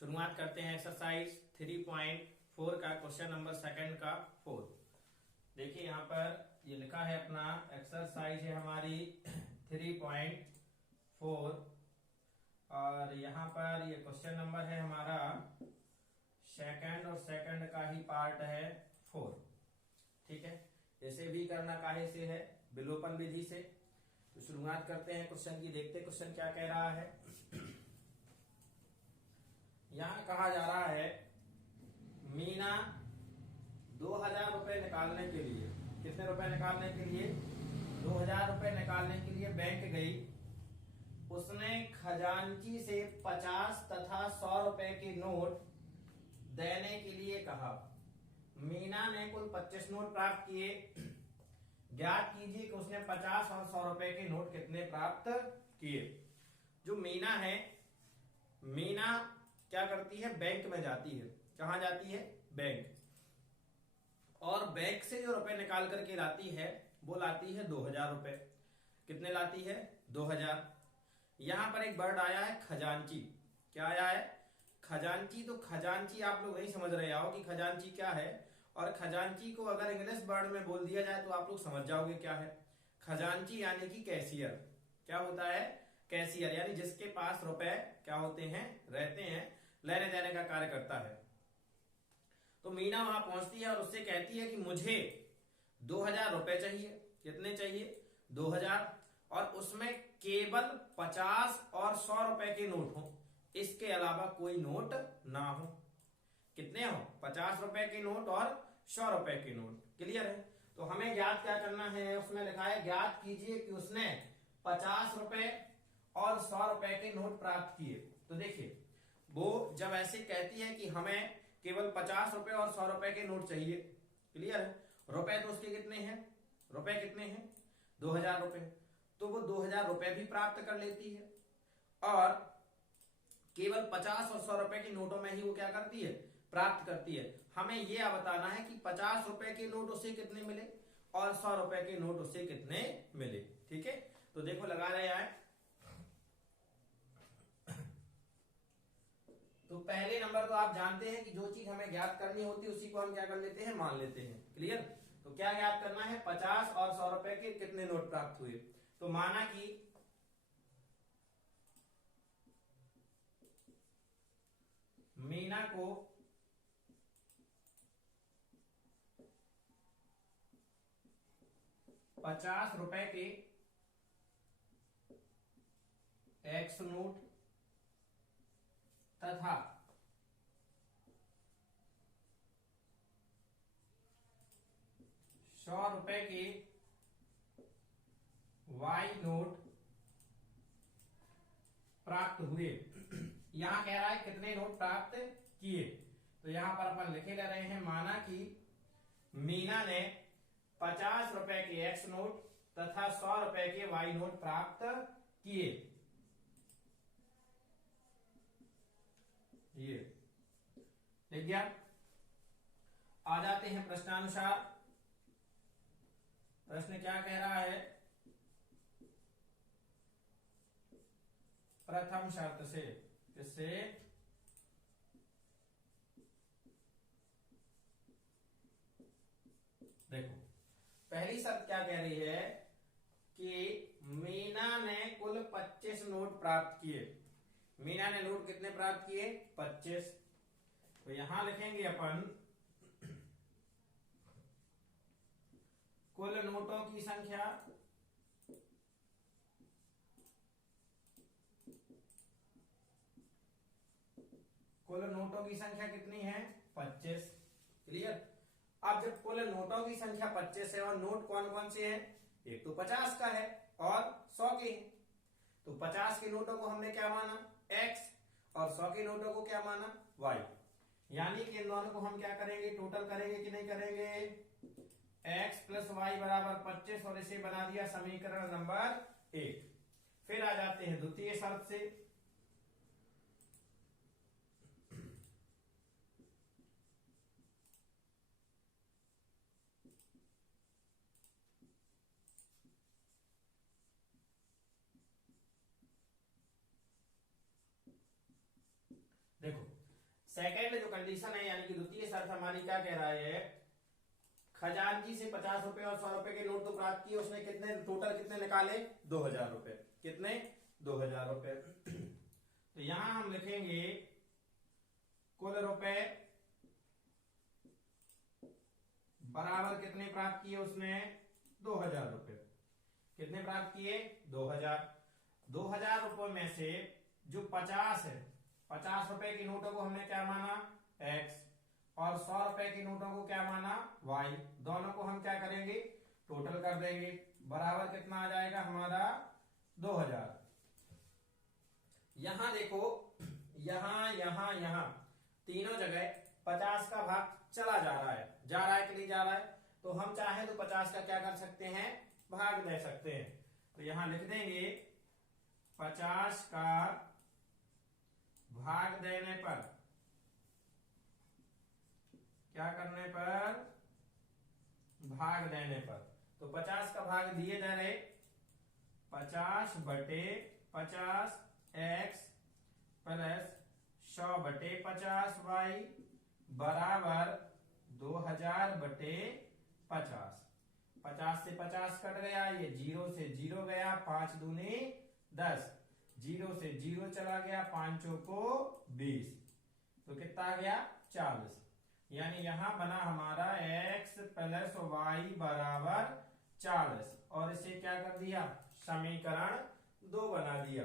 शुरुआत करते हैं एक्सरसाइज 3.4 का क्वेश्चन नंबर सेकंड का 4। देखिए यहाँ पर ये लिखा है अपना एक्सरसाइज है हमारी 3.4 और यहाँ पर ये क्वेश्चन नंबर है हमारा सेकंड और सेकंड का ही पार्ट है 4। ठीक है, इसे भी करना काहे से है, विलोपन विधि से। तो शुरुआत करते हैं क्वेश्चन की, देखते क्वेश्चन क्या कह रहा है। यहां कहा जा रहा है मीना 2000 रुपए निकालने के लिए, कितने रुपए निकालने के लिए, 2000 रुपए निकालने के लिए बैंक गई। उसने खजांची से 50 तथा 100 रुपए के नोट देने के लिए कहा। मीना ने कुल 25 नोट प्राप्त किए। ज्ञात कीजिए कि उसने 50 और 100 रुपए के नोट कितने प्राप्त किए। जो मीना है, मीना क्या करती है, बैंक में जाती है। कहां जाती है, बैंक। और बैंक से जो रुपए निकाल करके लाती है वो लाती है 2000 रुपए। कितने लाती है, 2000। यहां पर एक वर्ड आया है खजांची। क्या आया है, खजांची। तो खजांची आप लोग नहीं समझ रहे हो कि खजांची क्या है, और खजांची को अगर इंग्लिश वर्ड में बोल दिया जाए तो आप लोग समझ जाओगे क्या है। खजांची यानी कि कैशियर। क्या होता है, कैशियर, यानी जिसके पास रुपए क्या होते हैं, रहते हैं, लेने देने का कार्य करता है। तो मीना वहां पहुंचती है और उससे कहती है कि मुझे 2000 रुपए चाहिए। कितने चाहिए, 2000, और उसमें केवल 50 और 100 रुपए के नोट हो, इसके अलावा कोई नोट ना हो। कितने हो, 50 रुपए के नोट और 100 रुपए के नोट। क्लियर है। तो हमें ज्ञात क्या करना है, उसमें लिखा है ज्ञात कीजिए कि उसने 50 रुपए और 100 रुपए के नोट प्राप्त किए। तो देखिए वो जब ऐसे कहती है कि हमें केवल 50 रुपए और 100 रुपए के नोट चाहिए, क्लियर है, रुपए तो उसके कितने हैं, रुपए कितने हैं, 2000 रुपए। तो वो 2000 रुपए भी प्राप्त कर लेती है और केवल 50 और 100 रुपए के नोटों में ही वो क्या करती है, प्राप्त करती है। हमें यह बताना है कि 50 रुपए के नोट उसे कितने मिले और 100 रुपए के नोट उसे कितने मिले। ठीक है, तो देखो लगा रहे हैं। तो पहले नंबर तो आप जानते हैं कि जो चीज हमें ज्ञात करनी होती है उसी को हम क्या कर लेते हैं, मान लेते हैं। क्लियर। तो क्या ज्ञात करना है, 50 और 100 रुपए के कितने नोट प्राप्त हुए। तो माना कि मीना को 50 रुपए के एक्स नोट तथा 100 रुपए के वाई नोट प्राप्त हुए। यहां कह रहा है कितने नोट प्राप्त किए। तो यहां पर अपन लिखे ले रहे हैं, माना कि मीना ने 50 रुपए के एक्स नोट तथा 100 रुपए के वाई नोट प्राप्त किए। ये लिख गया। आ जाते हैं प्रश्नानुसार। प्रश्न क्या कह रहा है, प्रथम शर्त से, किससे, देखो पहली शर्त क्या कह रही है कि मीना ने कुल 25 नोट प्राप्त किए। मीना ने नोट कितने प्राप्त किए, 25। तो यहां लिखेंगे अपन कुल नोटों की संख्या कितनी है, 25। क्लियर। अब जब कुल नोटों की संख्या 25 है और नोट कौन कौन से हैं, एक तो 50 का है और 100 के हैं। तो 50 के नोटों को हमने क्या माना, x, और 100 के नोटों को क्या माना, y। यानी कि इन दोनों को हम क्या करेंगे, टोटल करेंगे कि नहीं करेंगे, x प्लस वाई बराबर 25, और इसे बना दिया समीकरण नंबर 1। फिर आ जाते हैं द्वितीय शर्त से। देखो सेकेंड जो कंडीशन है यानी कि द्वितीय शर्त हमारी क्या कह रहा है, खजांची से 50 रुपए और 100 रुपए के नोट तो प्राप्त किए, उसने कितने टोटल कितने निकाले, 2000 रुपए। कितने, 2000 रुपए। तो यहां हम लिखेंगे कुल रुपए बराबर कितने प्राप्त किए उसने, 2000 रुपए। कितने प्राप्त किए, 2000। 2000 रुपए में से जो 50 है, 50 रुपए की नोटों को हमने क्या माना, x, और 100 रुपए की नोटों को क्या माना, y। दोनों को हम क्या करेंगे, टोटल कर देंगे, बराबर कितना आ जाएगा हमारा, 2000। यहां देखो, यहां तीनों जगह 50 का भाग चला जा रहा है कि नहीं जा रहा है, तो हम चाहे तो 50 का क्या कर सकते हैं, भाग दे सकते हैं। तो यहां लिख देंगे 50 का भाग देने पर, क्या करने पर, भाग देने पर। तो 50 का भाग दिए जा रहे 50 बटे 50 x प्लस 100 बटे 50 y बराबर 2000 बटे 50। 50 से 50 कट गया, ये 0 से 0 गया, 5 दूनी 10, 0 से 0 चला गया, 5 चौको 20, तो कितना आ गया, 40। यानी यहां बना हमारा x प्लस y बराबर 40, और इसे क्या कर दिया, समीकरण 2 बना दिया।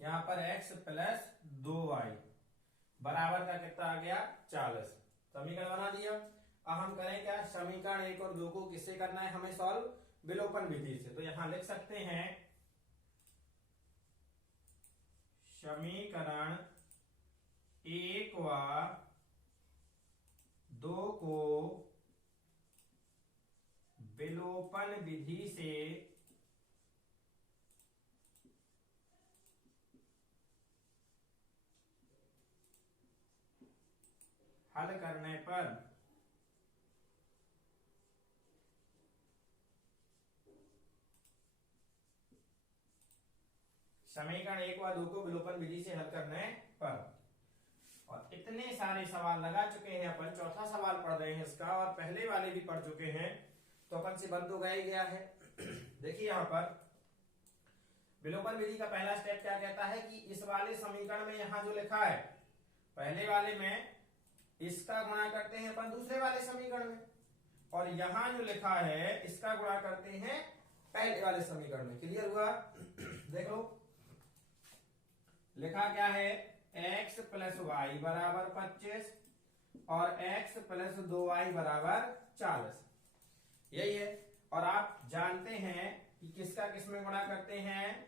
यहां पर x प्लस 2y बराबर का कितना आ गया, 40, समीकरण बना दिया। अब हम करें क्या, समीकरण 1 और 2 को किससे करना है हमें सॉल्व, विलोपन विधि से। तो यहां लिख सकते हैं समीकरण 1 व 2 को विलोपन विधि से हल करने पर समीकरण 1 व 2 को विलोपन विधि से हल करने पर, और इतने सारे सवाल लगा चुके हैं अपन, चौथा सवाल पढ़ रहे हैं इसका, और पहले वाले भी पढ़ चुके हैं, तो अपन से बन तो गया ही गया है। देखिए यहां पर विलोपन विधि का पहला स्टेप क्या कहता है कि इस वाले समीकरण में यहां जो लिखा है, पहले वाले में इसका गुणा करते हैं अपन दूसरे वाले समीकरण में, और यहां जो लिखा है इसका गुणा करते हैं पहले वाले समीकरण में। क्लियर हुआ, देख लो लिखा क्या है, x प्लस वाई बराबर 25 और x प्लस 2y बराबर 40, यही है। और आप जानते हैं कि किसका किसमें गुणा करते हैं,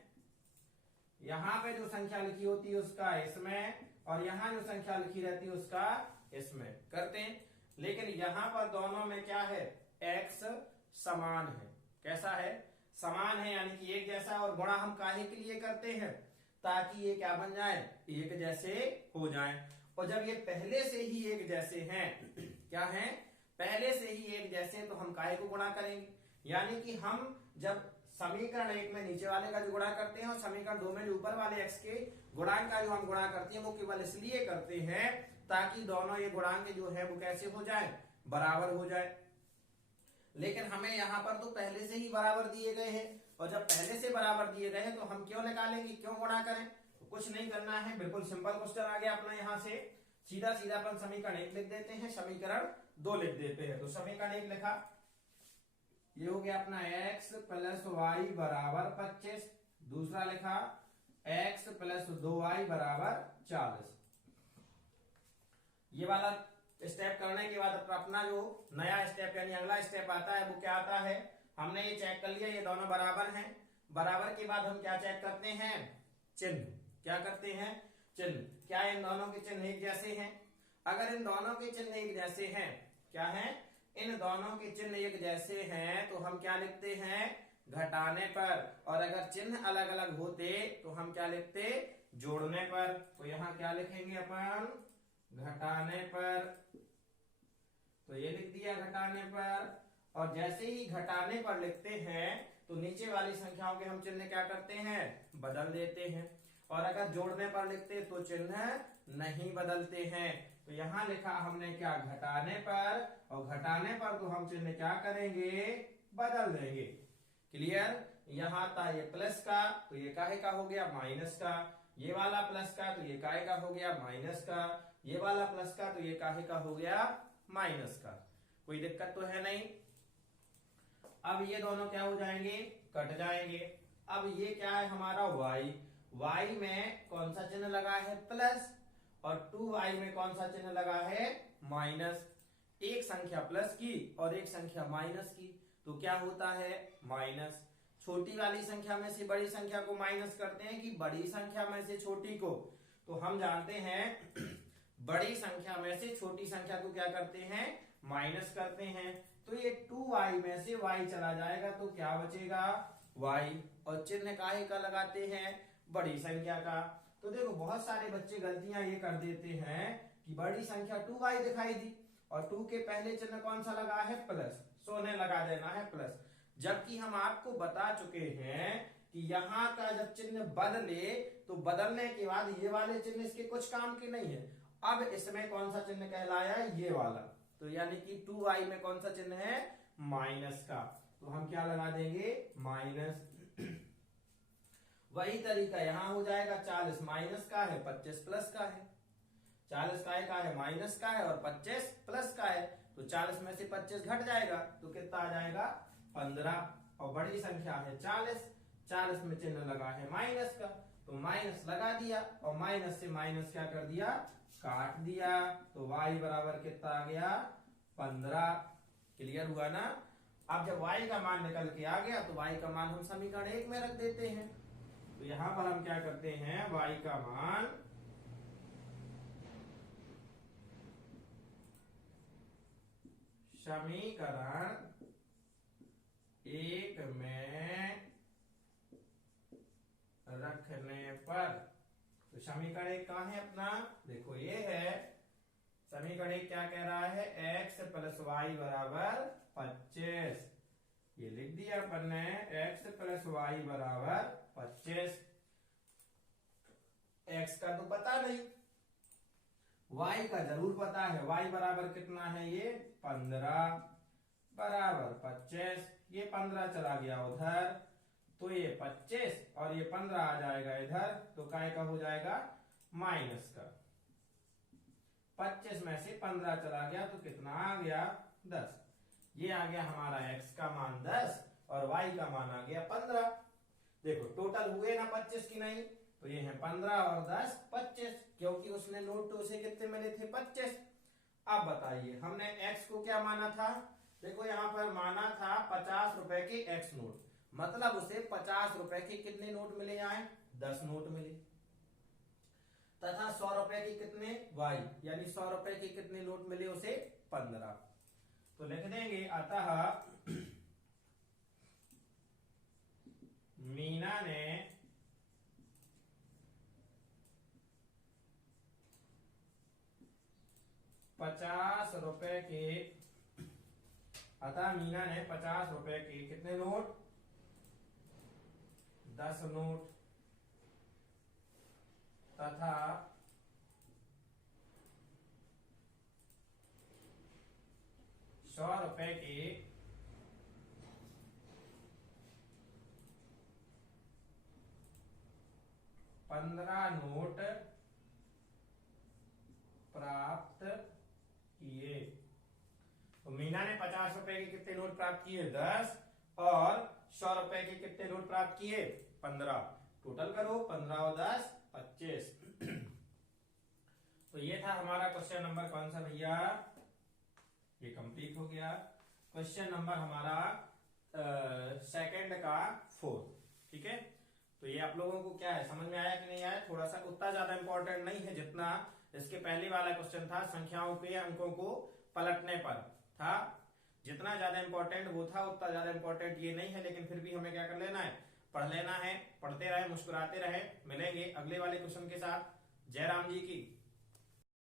यहां पे जो संख्या लिखी होती है उसका इसमें, और यहां जो संख्या लिखी रहती है उसका इसमें करते हैं। लेकिन यहां पर दोनों में क्या है, x समान है। कैसा है, समान है, यानी कि एक जैसा। और गुणा हम काहे के लिए करते हैं, ताकि ये क्या बन जाए, एक जैसे हो जाए। और जब ये पहले से ही एक जैसे हैं, क्या हैं, पहले से ही एक जैसे हैं, तो हम काहे को गुणा करेंगे। यानी कि हम जब समीकरण 1 में नीचे वाले का जो गुणा करते हैं और समीकरण 2 में जो ऊपर वाले x के गुणांक का जो हम गुणा करते हैं, वो केवल इसलिए करते हैं ताकि दोनों ये गुणांक जो है वो कैसे हो जाए, बराबर हो जाए। लेकिन हमें यहाँ पर तो पहले से ही बराबर दिए गए हैं, और जब पहले से बराबर दिए गए हैं तो हम क्यों निकालेंगे, क्यों गुणा करें। तो कुछ नहीं करना है, बिल्कुल सिंपल क्वेश्चन आ गया अपना। यहाँ से सीधा सीधा अपन समीकरण 1 लिख देते हैं, समीकरण 2 लिख देते हैं। तो समीकरण 1 लिखा, ये हो गया अपना x प्लस वाई बराबर 25, दूसरा लिखा x प्लस 2y बराबर 40। ये वाला स्टेप करने के बाद अपना जो नया स्टेप यानी अगला स्टेप आता है, वो क्या आता है, हमने ये चेक कर लिया ये दोनों बराबर हैं। बराबर के बाद हम क्या चेक करते हैं, चिन्ह। क्या करते हैं, चिन्ह। क्या इन दोनों के चिन्ह एक जैसे हैं। अगर इन दोनों के चिन्ह एक जैसे हैं, क्या है, इन दोनों के चिन्ह एक जैसे हैं, तो हम क्या लिखते हैं, घटाने पर। और अगर चिन्ह अलग अलग होते तो हम क्या लिखते, जोड़ने पर। तो यहां क्या लिखेंगे अपन, घटाने पर। तो ये लिख दिया घटाने पर। और जैसे ही घटाने पर लिखते हैं तो नीचे वाली संख्याओं के हम चिन्ह क्या करते हैं, बदल देते हैं। और अगर जोड़ने पर लिखते तो चिन्ह नहीं बदलते हैं। तो यहां लिखा हमने क्या, घटाने पर, और घटाने पर तो हम चिन्ह क्या करेंगे, बदल देंगे। क्लियर। यहां था ये प्लस का, तो ये काहे का हो गया, माइनस का। ये वाला प्लस का, तो ये काहे का हो गया, माइनस का। ये वाला प्लस का, तो ये काहे का हो गया, माइनस का। कोई दिक्कत तो है नहीं। अब ये दोनों क्या हो जाएंगे, कट जाएंगे। अब ये क्या है हमारा y, y में कौन सा चिन्ह लगा है, प्लस, और 2y में कौन सा चिन्ह लगा है, माइनस। एक संख्या प्लस की और एक संख्या माइनस की, तो क्या होता है, माइनस। छोटी वाली संख्या में से बड़ी संख्या को माइनस करते हैं कि बड़ी संख्या में से छोटी को, तो हम जानते हैं बड़ी संख्या में से छोटी संख्या को क्या करते हैं, माइनस करते हैं। तो ये 2y में से y चला जाएगा, तो क्या बचेगा, y, और चिन्ह काहे का लगाते हैं, बड़ी संख्या का। तो देखो बहुत सारे बच्चे गलतियां ये कर देते हैं कि बड़ी संख्या 2y दिखाई दी और 2 के पहले चिन्ह कौन सा लगा है, प्लस, सोने लगा देना है प्लस। जबकि हम आपको बता चुके हैं कि यहाँ का जब चिन्ह बदले तो बदलने के बाद ये वाले चिन्ह इसके कुछ काम के नहीं है। अब इसमें कौन सा चिन्ह कहलाया, ये वाला, तो यानी कि 2y में कौन सा चिन्ह है, माइनस का, तो हम क्या लगा देंगे, माइनस। वही तरीका यहां हो जाएगा, 40 माइनस का है, 25 प्लस का है। 40 का है, माइनस का है, और 25 प्लस का है, तो 40 में से 25 घट जाएगा, तो कितना आ जाएगा, 15। और बड़ी संख्या है 40, 40 में चिन्ह लगा है माइनस का, तो माइनस लगा दिया, और माइनस से माइनस क्या कर दिया, काट दिया, तो y बराबर कितना आ गया, 15। क्लियर हुआ ना। अब जब y का मान निकल के आ गया तो y का मान हम समीकरण 1 में रख देते हैं। तो यहां पर हम क्या करते हैं, y का मान समीकरण 1 में रखने पर, तो समीकरण 1 कहां है अपना, देखो ये है समीकरण 1। क्या कह रहा है, x प्लस वाई बराबर 25। ये लिख दिया अपन ने, x प्लस वाई बराबर 25। x का तो पता नहीं, y का जरूर पता है। y बराबर कितना है, ये 15 बराबर 25। ये 15 चला गया उधर, तो ये 25 और ये 15 आ जाएगा इधर, तो काय का हो जाएगा, माइनस का। 25 में से 15 चला गया तो कितना आ गया, 10। ये आ गया हमारा x का मान 10 और y का मान आ गया 15। देखो टोटल हुए ना 25 की नहीं, तो ये है 15 और 10 25, क्योंकि उसने नोट तो उसे कितने मिले थे, 25। अब बताइए हमने x को क्या माना था, देखो यहां पर माना था 50 रुपए के x नोट, मतलब उसे 50 रुपए के कितने नोट मिले, आए 10 नोट मिले। तथा 100 रुपए के कितने, y, यानी 100 रुपए के कितने नोट मिले उसे, 15। तो लिख देंगे, अतः मीना ने 50 रुपए के, अतः मीना ने 50 रुपए के कितने नोट, 10 नोट, तथा 100 रुपए के 15 नोट प्राप्त किए। तो मीना ने 50 रुपए के कितने नोट प्राप्त किए, 10, और 100 रुपए के कितने नोट प्राप्त किए, 15। टोटल करो, 15 और 10 25। तो ये था हमारा क्वेश्चन नंबर कौन सा भैया, ये कंप्लीट हो गया। क्वेश्चन नंबर हमारा सेकंड का 4। ठीक है, तो ये आप लोगों को क्या है, समझ में आया कि नहीं आया, थोड़ा सा उतना ज्यादा इंपॉर्टेंट नहीं है जितना इसके पहले वाला क्वेश्चन था, संख्याओं के अंकों को पलटने पर था। जितना ज्यादा इंपॉर्टेंट वो था उतना ज्यादा इंपॉर्टेंट ये नहीं है, लेकिन फिर भी हमें क्या कर लेना है, पढ़ लेना है। पढ़ते रहे, मुस्कुराते रहे। मिलेंगे अगले वाले क्वेश्चन के साथ। जय राम जी की।